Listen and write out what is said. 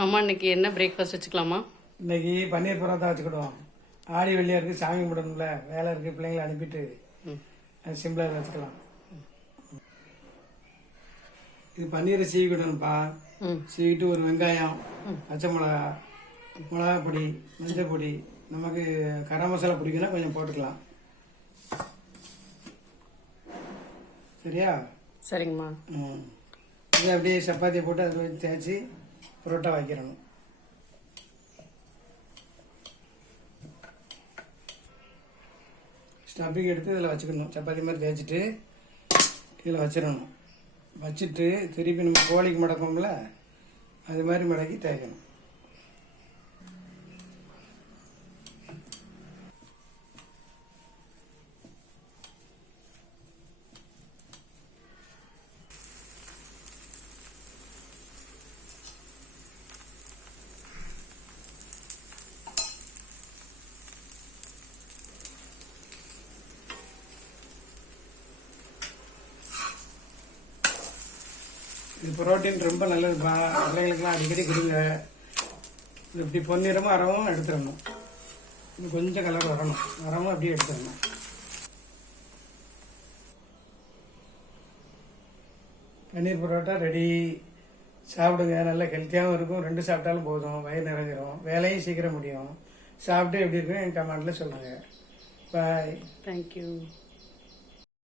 ஆமா, இன்னைக்கு என்ன பிரேக்ஃபாஸ்ட் வச்சுக்கலாமா? இன்னைக்கு பன்னீர் பரோட்டா வச்சுக்கிடுவோம். ஆடி வெள்ளியா இருக்கு, சாமி கும்பிடணும்ல, வேலை இருக்கு, பிள்ளைங்களை அனுப்பிட்டு சிம்பிளா வச்சுக்கலாம். இது பன்னீரை சீவிக்கிடணும்ப்பா. சீவிட்டு ஒரு வெங்காயம், பச்சை மிளகா, மிளகா பொடி, மஞ்சள் பொடி, நமக்கு கரம் மசாலா பிடிக்குன்னா கொஞ்சம் போட்டுக்கலாம். சரியா? சரிங்கம்மா. இது அப்படியே சப்பாத்தியை போட்டு அதில் வச்சு தேய்ச்சி பரோட்டா வைக்கிறணும். ஸ்டப்பிங் எடுத்து இதில் வச்சுக்கணும். சப்பாத்தி மாதிரி தேய்ச்சிட்டு இதில் வச்சிடணும். வச்சுட்டு திருப்பி நம்ம கோழிக்கு மடக்கோம்ல, அது மாதிரி மடக்கி தேய்க்கணும். இது புரோட்டீன் ரொம்ப நல்லதுப்பா. பிள்ளைங்களுக்குலாம் அடிக்கடி கொடுங்க. இப்படி பொன்னிறமும் அறவும் எடுத்துடணும். இன்னும் கொஞ்சம் கலர் வரவும் அப்படியே எடுத்துடணும். பன்னீர் பரோட்டா ரெடி. சாப்பிடுங்க. நல்லா ஹெல்த்தியாகவும் இருக்கும். 2 சாப்பிட்டாலும் போதும், வயிறு நிறைஞ்சிரும், வேலையும் சீக்கிரம் முடியும். சாப்பிட்டு எப்படி இருக்கும் என் கமெண்ட்ல சொல்லுங்க. பாய். தேங்க்யூ.